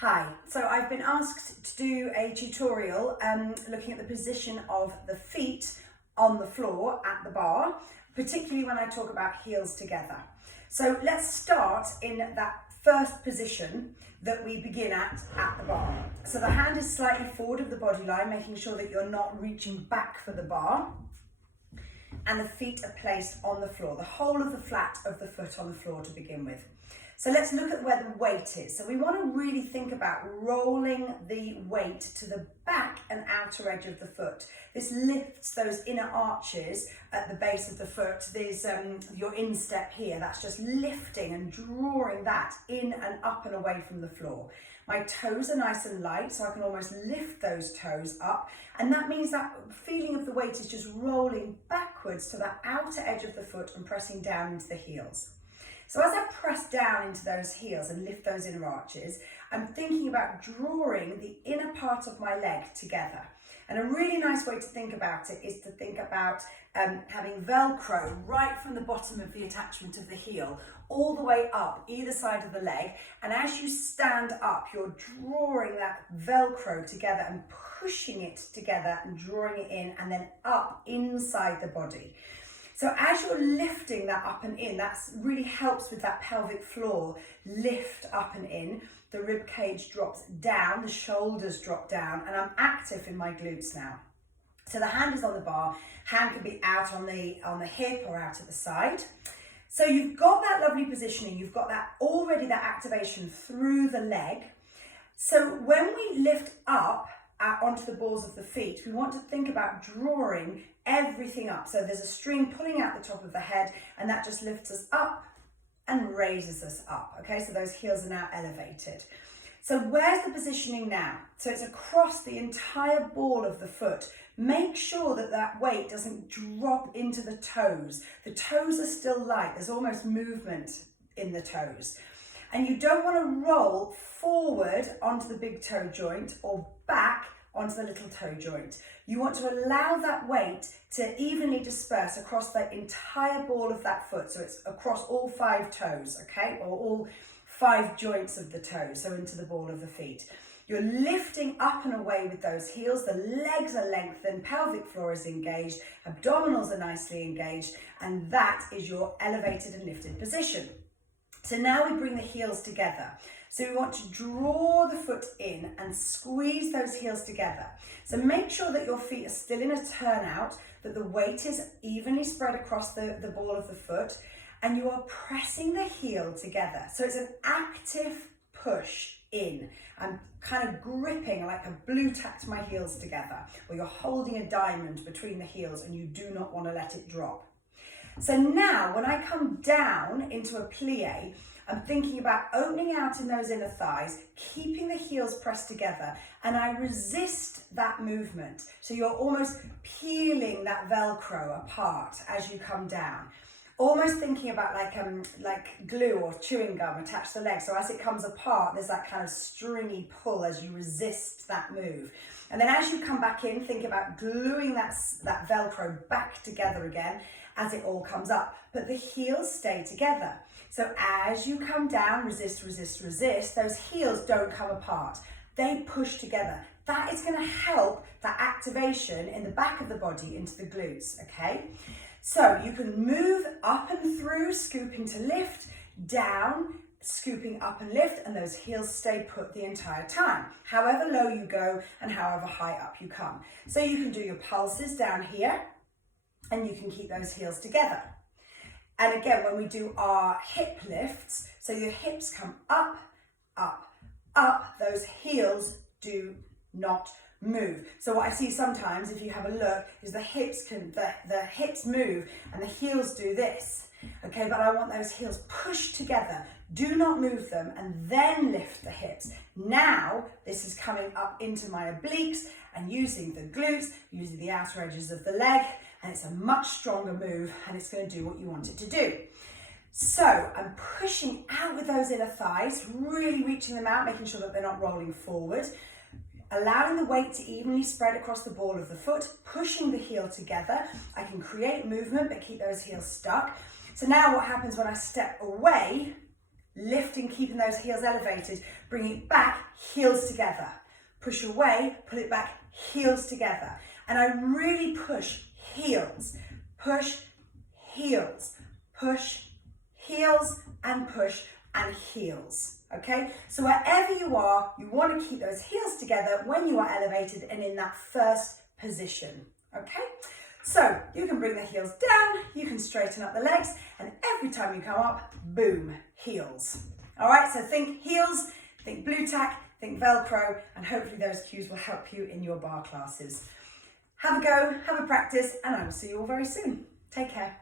Hi, so I've been asked to do a tutorial looking at the position of the feet on the floor at the bar, particularly when I talk about heels together. So let's start in that first position that we begin at the bar. So the hand is slightly forward of the body line, making sure that you're not reaching back for the bar, and the feet are placed on the floor, the whole of the flat of the foot on the floor to begin with. So let's look at where the weight is. So we want to really think about rolling the weight to the back and outer edge of the foot. This lifts those inner arches at the base of the foot. There's your instep here, that's just lifting and drawing that in and up and away from the floor. My toes are nice and light, so I can almost lift those toes up. And that means that feeling of the weight is just rolling backwards to that outer edge of the foot and pressing down into the heels. So as I press down into those heels and lift those inner arches, I'm thinking about drawing the inner part of my leg together. And a really nice way to think about it is to think about having Velcro right from the bottom of the attachment of the heel all the way up either side of the leg. And as you stand up, you're drawing that Velcro together and pushing it together and drawing it in and then up inside the body. So as you're lifting that up and in, that really helps with that pelvic floor lift up and in. The rib cage drops down, the shoulders drop down, and I'm active in my glutes now. So the hand is on the bar, hand can be out on the hip or out at the side. So you've got that lovely positioning, you've got that already that activation through the leg. So when we lift up onto the balls of the feet, we want to think about drawing everything up. So there's a string pulling out the top of the head, and that just lifts us up and raises us up. Okay, so those heels are now elevated. So where's the positioning now? So it's across the entire ball of the foot. Make sure that that weight doesn't drop into the toes. The toes are still light. There's almost movement in the toes. And you don't want to roll forward onto the big toe joint or back onto the little toe joint. You want to allow that weight to evenly disperse across the entire ball of that foot. So it's across all 5 toes, okay? Or all 5 joints of the toes, so into the ball of the feet. You're lifting up and away with those heels. The legs are lengthened, pelvic floor is engaged, abdominals are nicely engaged, and that is your elevated and lifted position. So now we bring the heels together. So we want to draw the foot in and squeeze those heels together. So make sure that your feet are still in a turnout, that the weight is evenly spread across the ball of the foot, and you are pressing the heel together. So it's an active push in. I'm kind of gripping like a blue tacked my heels together, or you're holding a diamond between the heels and you do not want to let it drop. So now when I come down into a plie, I'm thinking about opening out in those inner thighs, keeping the heels pressed together, and I resist that movement. So you're almost peeling that Velcro apart as you come down. Almost thinking about like glue or chewing gum attached to the leg. So as it comes apart, there's that kind of stringy pull as you resist that move. And then as you come back in, think about gluing that Velcro back together again as it all comes up. But the heels stay together. So as you come down, resist, resist, resist, those heels don't come apart. They push together. That is going to help that activation in the back of the body into the glutes, okay? So you can move up and through, scooping to lift, down, scooping up and lift, and those heels stay put the entire time, however low you go and however high up you come. So you can do your pulses down here, and you can keep those heels together. And again, when we do our hip lifts, so your hips come up, up, up, those heels do not move. So what I see sometimes, if you have a look, is the hips move and the heels do this. Okay, but I want those heels pushed together. Do not move them and then lift the hips. Now, this is coming up into my obliques and using the glutes, using the outer edges of the leg, and it's a much stronger move and it's going to do what you want it to do. So I'm pushing out with those inner thighs, really reaching them out, making sure that they're not rolling forward, allowing the weight to evenly spread across the ball of the foot, pushing the heel together. I can create movement but keep those heels stuck. So now what happens when I step away lifting, keeping those heels elevated, bring it back, heels together. Push away, pull it back, heels together. And I really push heels, push, heels, push, heels, and push, and heels. Okay, so wherever you are, you want to keep those heels together when you are elevated and in that first position. Okay, so you can bring the heels down, you can straighten up the legs, and every time you come up, boom, heels. All right, so think heels, think blue tack, think Velcro, and hopefully those cues will help you in your bar classes. Have a go, have a practice, and I will see you all very soon. Take care.